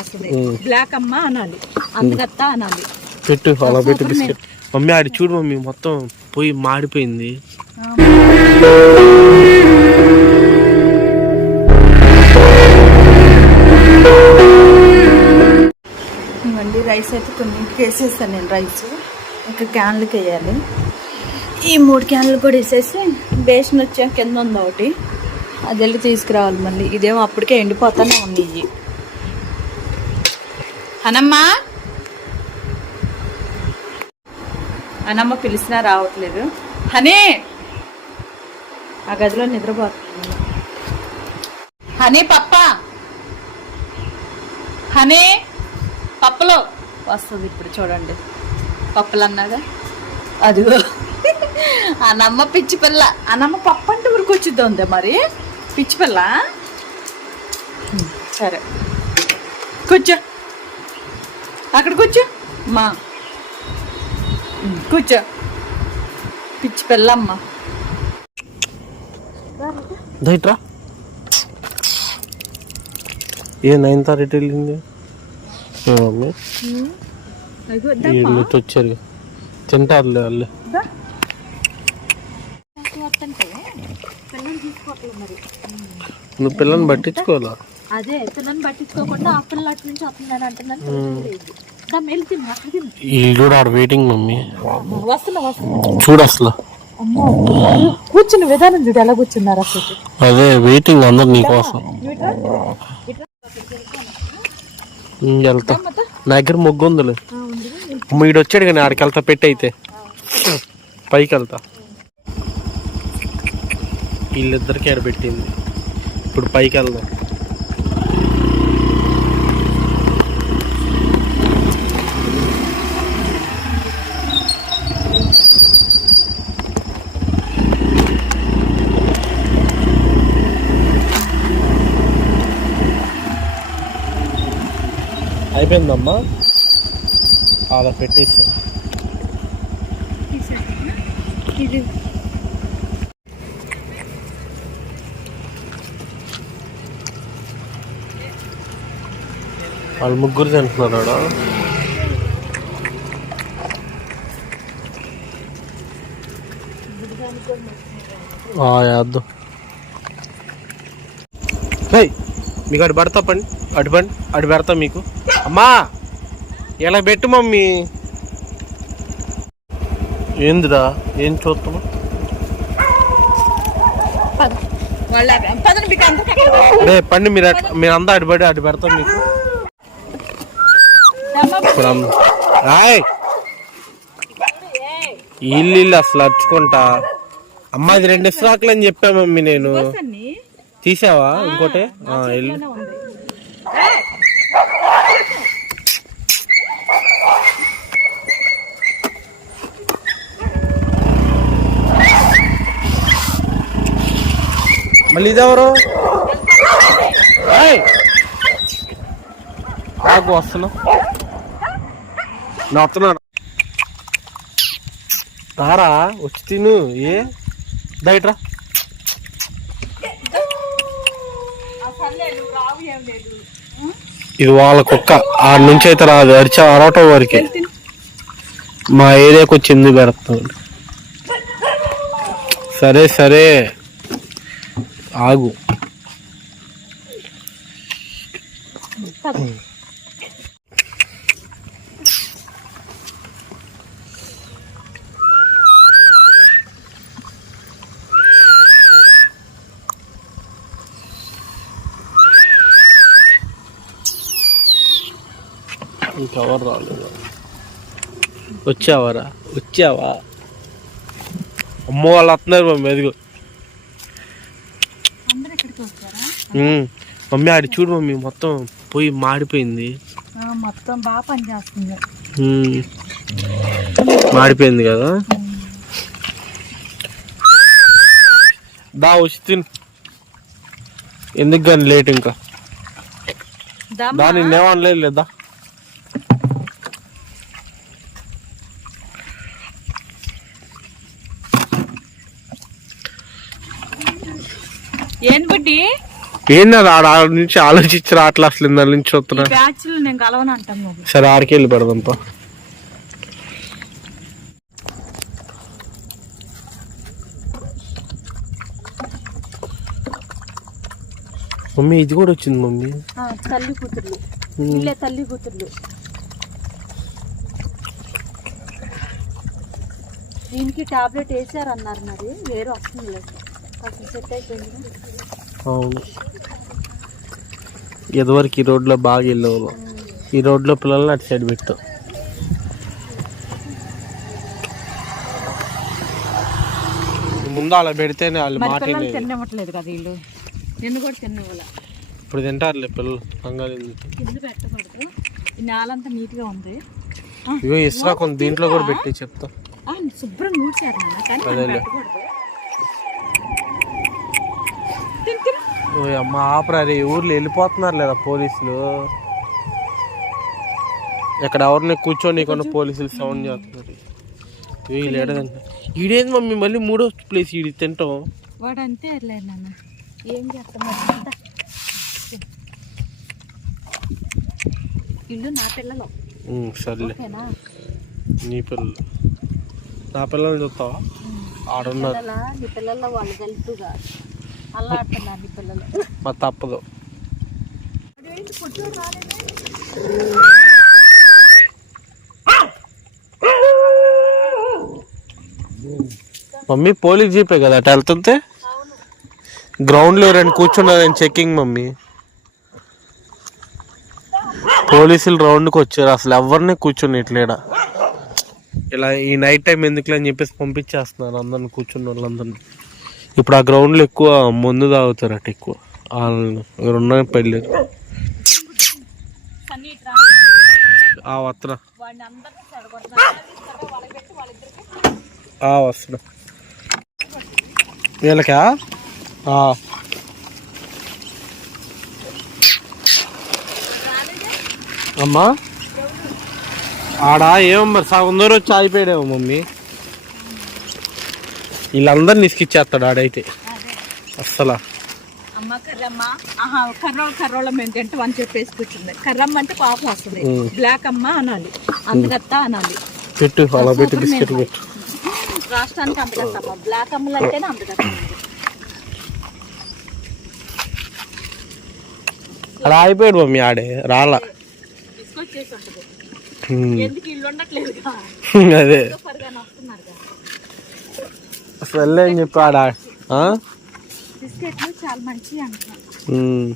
వస్తుంది. బ్లాక్ అమ్మ అనాలి. అందుకత్త అనాలి. పెట్టు అలా పెట్టు బిస్కెట్. మమ్మీ ఆడి చూడు మమ్మీ మొత్తం పోయి మాడిపోయింది. ఇవ్వండి రైస్ అయితే కొన్నింటికి వేసేస్తాను నేను రైస్. ఇంకా క్యాన్లకి వేయాలి. ఈ మూడు క్యాన్లు కూడా వేసేసి బేషన్ వచ్చాక కింద ఉంది ఒకటి. అది వెళ్ళి తీసుకురావాలి మళ్ళీ. ఇదేమో అప్పటికే ఎండిపోతానే ఉంది ఇవి అనమ్మా అనమ్మ పిలిచినా రావట్లేదు. హనీ! ఆ గదిలో నిద్రపోతుంది హనీ పప్ప! హనీ! పప్పలో వస్తుంది ఇప్పుడు చూడండి. పప్పులు అన్నాగా అదిగో. అన్నమ్మ పిచ్చి పిల్ల. అన్నమ్మ పప్పు అంటే ఊరికి వచ్చిద్దా ఉందా మరి? పిచ్చి పిల్ల? సరే. కూర్చో. అక్కడ కూర్చో. మా. కూర్చో. పిచ్చి పిల్ల అమ్మ దైట్రా ఏ నైన్ తారీఖు వెళ్ళింది? మమ్మీ? వచ్చారు. తింటారులే వాళ్ళు. నువ్వు పిల్లని పట్టించుకోవాలా? అదే పిల్లని పట్టించుకోకుండా ఆ అటు నుంచి వస్తుందని అంటున్నాను. వీళ్ళు ఆడ వెయిటింగ్ మమ్మీ. వస్తున్నా వస్తున్నా. చూడు అసలు. అమ్మో కూర్చున్న విధానం చూడు ఎలా కూర్చున్నారు అసలు. అదే వెయిటింగ్ అందరు నీకోసం వెళ్తా. నా దగ్గర మొగ్గు ఉందిలే. వీడు వచ్చాడు కానీ ఆడికి వెళ్తా పెట్టి అయితే. పైకి వెళ్తా. వీళ్ళిద్దరికి ఆడ పెట్టింది. ఇప్పుడు పైకి వెళ్దాం. అయిపోయిందమ్మా. అలా పెట్టేసి. ఇది. వాళ్ళు ముగ్గురు తింటున్నారు ఆడ. హేయ్, మీకు అటు పెడతా పండి అటు పండి అటు పెడతా మీకు. అమ్మా! ఇలా పెట్టు మమ్మీ. ఏందిరా? ఏం చూస్తాము రే పండి మీరు అట్లా మీరు అంతా అటు పడి అటు పెడతాం మీకు రాయ్! ఇల్లు ఇల్లు అసలు అరుచుకుంటా. అమ్మా అది రెండు ఇస్రాకులు అని చెప్పా మమ్మీ నేను. తీసావా? ఇంకోటి? ఇల్లు. మళ్ళీ ఇదెవరు? రాయ్. ఆగు వస్తున్నా. నా వస్తున్నాను రారా వచ్చి తిను. ఏ? లేదు ఇది వాళ్ళ కుక్క. ఆ నుంచి అయితే రాదు. అరిచా అరవటం వరకే మా ఏరియాకి వచ్చి ఎందుకు పెడతాం సరే సరే. ఆగు. ఇంకెవరు రాలేదు? వచ్చావరా? వచ్చావా? అమ్మ వాళ్ళు వస్తున్నారు మమ్మీ ఎదుగు మమ్మీ ఆడి చూడు మమ్మీ మొత్తం పోయి మాడిపోయింది. మొత్తం బాగా పనిచేస్తుంది. మాడిపోయింది కదా? దా వచ్చి తిను. ఎందుకు కానీ లేట్ ఇంకా? దమ్మ. దా నిన్నేమనలేదు లేదా ఏం బుడ్డి ఏంది ఆడ నుంచి ఆలోచించి రావట్లే అసలు ఇందాల నుంచి వస్తున్నా బ్యాచ్లు నేను కలవను అంటాను నువ్వు సరే ఆడికి వెళ్ళి పెడదాంపా మమ్మీ ఇది కూడా వచ్చింది మమ్మీ. తల్లి కూతుర్లు. వీళ్ళే తల్లి కూతుర్లు. దీనికి టాబ్లెట్ వేసారు అన్నారు మరి. వేరు వస్తుంది లేదు. అసలు సెట్ అయిపోయింది? అవును. ఇదివరకు ఈ రోడ్లో బాగా వెళ్ళేవాళ్ళం. ఈ రోడ్లో పిల్లల్ని అటు సైడ్ పెట్టు. ముందు అలా పెడితేనే వాళ్ళు మాట. తినవట్లేదు కదా వీళ్ళు? నిన్ను కూడా తిన్నవాళ్ళ ఇప్పుడు తింటారులే పిల్లలు కంగారు కింద పెట్టకూడదు? ఈ నేలంతా నీట్గా ఉంది. ఇగో ఇసురా కొంత దీంట్లో కూడా పెట్టి చెప్తా. శుభ్రం నూడ్చారు కానీ మనం అదేలే. పెట్టకూడదు తిను, తిను. ఓ అమ్మ ఆపరా రే ఊర్లో వెళ్ళిపోతున్నారు లేదా పోలీసులు? ఇక్కడ ఎవరిని కూర్చొని కొన్ని పోలీసులు సౌండ్ చేస్తున్నారు. లేడదండి ఈడేంది మమ్మీ మళ్ళీ మూడో ప్లేస్ ఈడి తింటాం. వాడు అంతే నాన్న. ఏం చేస్తాం? ఇల్లు నా పిల్లలు. సర్లే. నీ పిల్లలు. నా పిల్లల్ని చూస్తావా? ఆడున్నారు. నీ పిల్లల్లో వాళ్ళు గెలుపుగా. పిల్లలు. మా తప్పదు. మమ్మీ పోలీస్ జీపే కదా అటు వెళ్తుంటే? గ్రౌండ్లో రెండు కూర్చున్నారని చెకింగ్ మమ్మీ. పోలీసులు రౌండ్కి వచ్చారు. అసలు ఎవరిని కూర్చుని ఇట్లేడ ఇలా ఈ నైట్ టైం ఎందుకులే అని చెప్పేసి పంపించేస్తున్నారు అందరిని కూర్చున్న వాళ్ళందరినీ. ఇప్పుడు ఆ గ్రౌండ్లో ఎక్కువ మందు తాగుతారు అటు ఎక్కువ. వాళ్ళు ఎవరున్నా పెళ్ళి. ఆ వస్తున్నా. ఆ వస్తున్నా. వీళ్ళకా? అమ్మా. ఆడ ఏమో మరి? సగం దూరం వచ్చి ఆగిపోయాడేమో మమ్మీ. వీళ్ళందరినీ ఇసుకిచ్చేస్తాడు ఆడైతే. అస్సలా. అమ్మ కర్రమ్మ. ఆహా కర్రోళ్ళ కర్రోళ్ళ మేము తింటాం అని చెప్పేసి కూర్చుంది. కర్రమ్మ అంటే వస్తుంది. బ్లాక్ అమ్మ అనాలి. అందుకత్తా అనాలి. పెట్టు అలా పెట్టు బిస్కెట్ పెట్టు. రాష్ట్రానికి అందగత్తమ్మ బ్లాక్ అమ్మలు అంటేనే అందగత్తమ్మ అలా ఆగిపోయాడు మమ్మీ ఆడే. రాలా. అదే. పరుగానే వస్తున్నారుగా అసలు వెళ్ళే అని చెప్పి ఆడ ఆ? బిస్కెట్లు చాలా మంచివి అంటున్నాను ఉమ్.